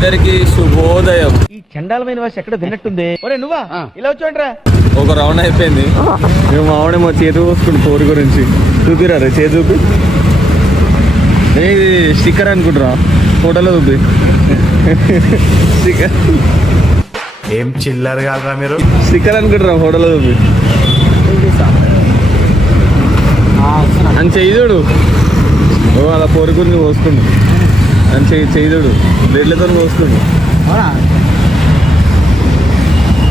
అందరికి శుభోదయం. ఈ చండాలమైన వాసి ఎక్కడ తిన్నట్టుంది. ఒరే నువ్వా ఇలా వచ్చాంట్రా. ఒక రౌండ్ అయిపోయింది. మేము మావాడేమో చేతి పోసుకుంటు పోరు గురించి చూపిరా రే, చేతి చూపి. ఇది స్టిక్కర్ అనుకుంటురా, ఫోటోలో చూపి. స్టిక్కర్ ఏం చిల్లర్ కాదురా మీరు. స్టిక్కర్ అనుకుంటురా, ఫోటోలో చూపి. అని చెయ్యి చూడు, అలా పోరు గురించి పోసుకుండు. అని చెయ్యి చూడు, బ్లేడ్లతో పోసుకుండు.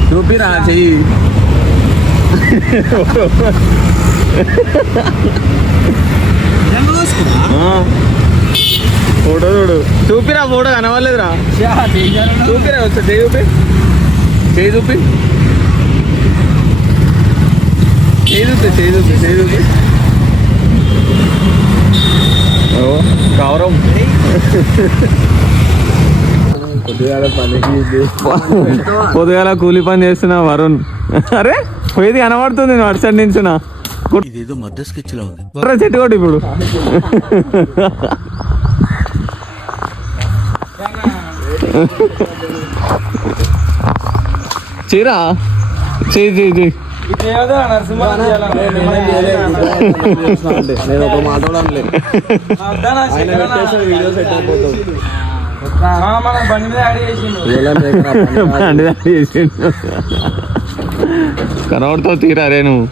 చూపిరా చెయ్యి. ఫోటో చూడు, చూపిరా. ఫోటో కనవలేదురా, చూపిరా. వచ్చా చెయ్యి చూపి, చెయ్యి చూపి, చెయ్యి చూపి, చెయ్యి చూపి, చెయ్యి చూపి. కవరం పొద్దుగాల కూలి పని చేస్తున్నా వరుణ్. అరే పోయేది కనబడుతుంది, నేను అటు సైడ్ నించున్నా. ఇదేదో మధ్య స్కెచ్ లో ఉంది. చెట్టు కొట్టు ఇప్పుడు. చీరా చెయ్యి చెయ్యి చెయ్యి. నేను ఒక మాట కనబడుతో తీరా రే నువ్వు.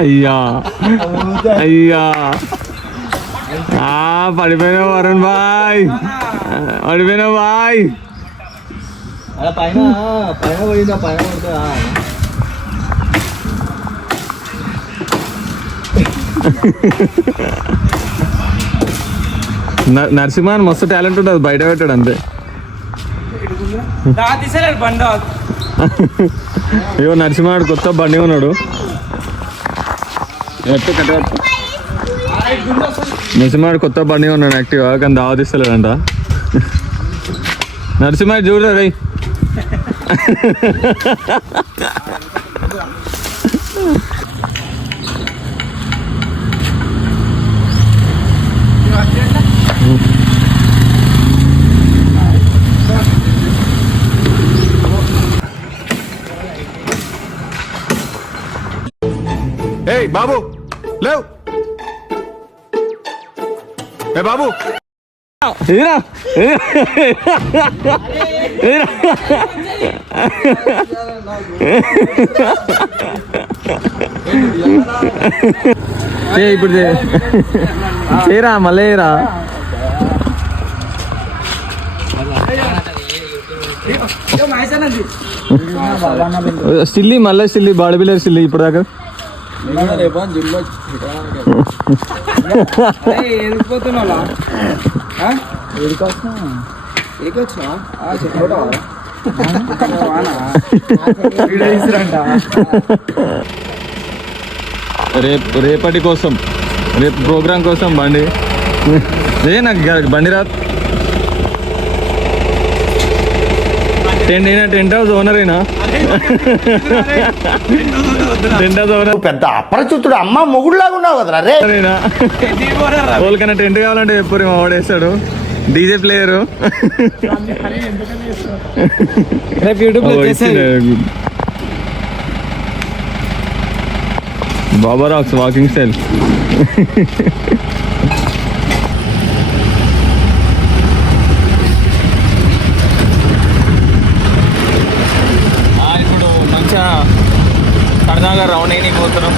అయ్యా అయ్యా పడిపోయినావు వరుణ్ బాయ్, పడిపోయినావు బాయ్. పైన పైన పోయిందా, పైన పడుతుందా? నరసింహన్ మస్తు టాలెంట్ ఉంటుంది, బయట పెట్టాడు అంతే. అయ్యో నరసింహుడు కొత్త బండి ఉన్నాడు. నరసింహుడు కొత్త బండి ఉన్నాడు యాక్టివా, కానీ దావతిస్తలేడంట. నరసింహ చూడరా రై. ఏయ్ బాబు లేవు. ఏ బాబు ఇప్పుడు చేయరా, మళ్ళీ రా. సిల్లి మళ్ళీ సిల్లి, బాడీ బిల్డర్ సిల్లి ఇప్పుడు దాకా. రేపటి కోసం, రేపు ప్రోగ్రాం కోసం బండి. నాకు బండి రాదు. టెంట్ హౌస్ ఓనర్ అయినా, టెంట్ హౌస్ ఓనర్. పెద్ద అపరిచితుడు, అమ్మ మొగుడులాగా ఉన్నావు కదరా రే. వాళ్ళకన్నా టెంట్ కావాలంటే ఎప్పుడు మా వాడేస్తాడు. DJ player. Baba rocks walking style. ఇప్పుడు మంచిగా సరదాగా రౌండ్ అయిన పోతున్నాం.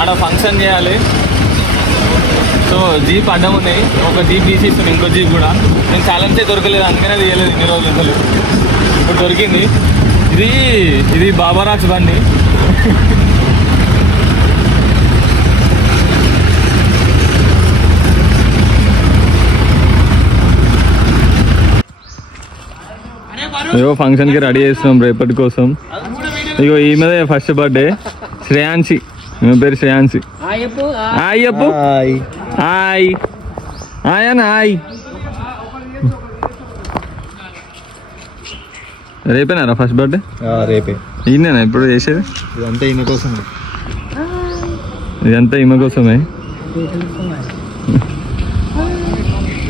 ఆడ ఫంక్షన్ చేయాలి. సో జీప్ అడ్డం ఉన్నాయి, ఒక జీప్ తీసేస్తున్నాను, ఇంకో జీప్ కూడా. నేను ఛాలెంజ్ దొరకలేదు, అందుకనే తీయలేదు ఇన్ని రోజులు. అసలు ఇప్పుడు దొరికింది. ఇది బాబా రాక్స్ బండి. ఇగో ఫంక్షన్కి రెడీ చేస్తున్నాం రేపటి కోసం. ఇగో ఈమె ఫస్ట్ బర్త్డే, శ్రేయాన్సి. ఈమె పేరు శ్రేయాన్సి. హాయ్ చెప్పు. హాయ్ హాయ్ అన్న. హాయ్. రేపేనా ఫస్ట్ బర్త్డే? రేపే. ఈయనేనా ఇప్పుడు చేసేది? ఇదంతా ఈయన కోసం. ఇదంతా ఈమె కోసమే.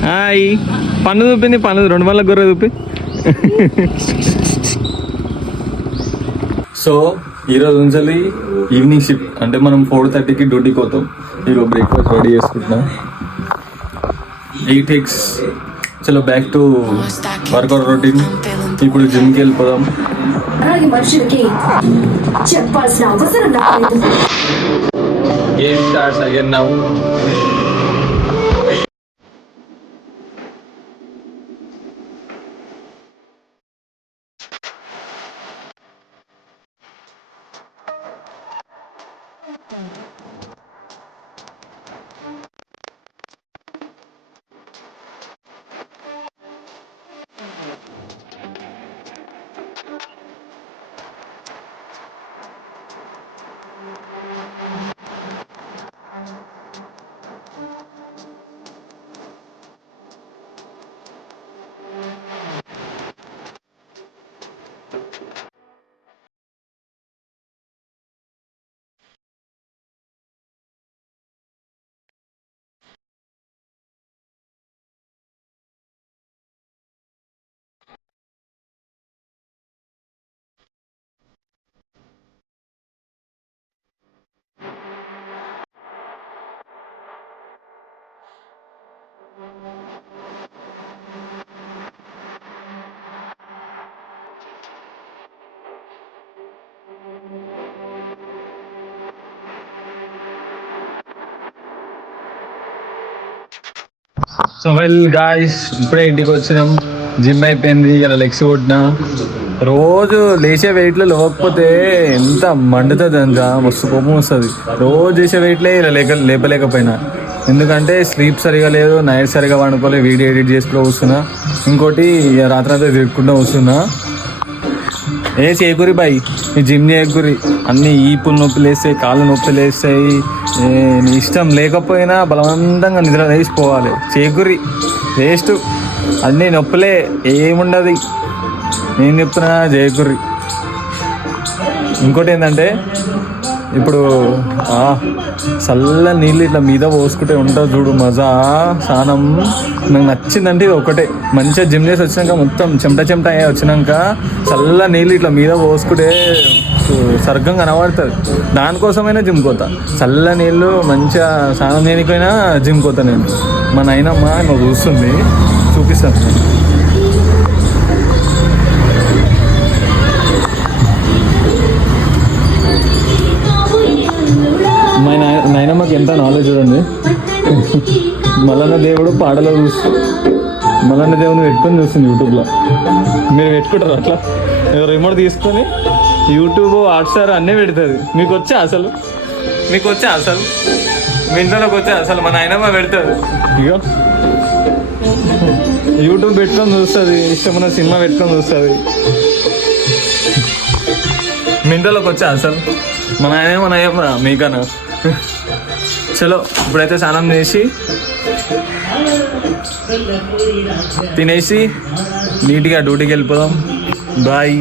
హాయ్, పన్ను చూపింది, పన్ను 2 మళ్ళీ గొర్రె చూపి. సో ఈరోజు నుంచి ఈవినింగ్ షిఫ్ట్, అంటే మనం 4:30కి డ్యూటీకి పోతాం. ఈరోజు బ్రేక్ఫాస్ట్ రెడీ చేసుకుంటున్నా. 8 eggs. చలో బ్యాక్ టు వర్కౌట్ రొటీన్. ఇప్పుడు జిమ్కి వెళ్ళిపోదాం. మనుషులకి చెప్పాల్సిన అవసరం రాలేదు. Game starts again now. So well guys, ఇప్పుడే ఇంటికి వచ్చినాం. జిమ్ అయిపోయింది, ఇలా లెగ్స్ కొట్టినా. రోజు లేచే వెయిట్లో లేకపోతే ఎంత మండుతుంది అంత, మస్తు కోపం వస్తుంది. రోజు చేసే వెయిట్లే ఇలా లేపలేకపోయినా, ఎందుకంటే స్లీప్ సరిగా లేదు, నైట్ సరిగా వండుకోలే, వీడియో ఎడిట్ చేసుకుని వస్తున్నా. ఇంకోటి రాత్రి తిరుగుకుంటూ వస్తున్నా. ఏ చేయకూరి బాయ్, ఈ జిమ్ చేయకూరి, అన్నీ ఈపులు నొప్పి లేస్తాయి, కాళ్ళు నొప్పి లేస్తాయి. నీ ఇష్టం లేకపోయినా బలవంతంగా నిద్ర వేసిపోవాలి. చేయకూరి వేస్ట్, అన్నీ నొప్పులే, ఏముండదు. నేను చెప్తున్నా చేయకూరి. ఇంకోటి ఏంటంటే ఇప్పుడు చల్ల నీళ్ళు ఇట్లా మీద పోసుకుంటే ఉంటుంది చూడు మజా, స్నానం. నాకు నచ్చిందంటే ఇది ఒకటే. మంచిగా జిమ్ చేసి వచ్చినాక మొత్తం చెమట అయ్యి వచ్చినాక చల్ల నీళ్ళు ఇట్లా మీద పోసుకుంటే స్వర్గం కనబడుతుంది. దానికోసమైనా జిమ్ పోతా. చల్ల నీళ్ళు మంచిగా స్నానం చేయనికైనా జిమ్ పోతా నేను. మా నాయనమ్మ నువ్వు చూస్తుంది, చూపిస్తాను. మా నాయనమ్మకి ఎంత నాలెడ్జ్ చూడండి. మల్లన్న దేవుడు పాటలో మల్లన్న దేవుని పెట్టుకొని చూస్తుంది యూట్యూబ్లో. మీరు పెట్టుకుంటారు అట్లా? రిమోట్ తీసుకొని యూట్యూబ్, హాట్స్టార్ అన్నీ పెడుతుంది. మీకు వచ్చా అసలు? మీ ఇంట్లోకి వచ్చా అసలు? మా నాయనమ్మ పెడుతుంది. ఇగో యూట్యూబ్ పెట్టుకొని చూస్తుంది, ఇష్టమైన సినిమా పెట్టుకొని చూస్తుంది. మీ ఇంట్లోకి వచ్చా అసలు? మా నాయనమ్మ మీకన్నా. చలో ఇప్పుడైతే స్నానం చేసి తినేసి నీట్గా డ్యూటీకి వెళ్ళిపోదాం. బాయ్.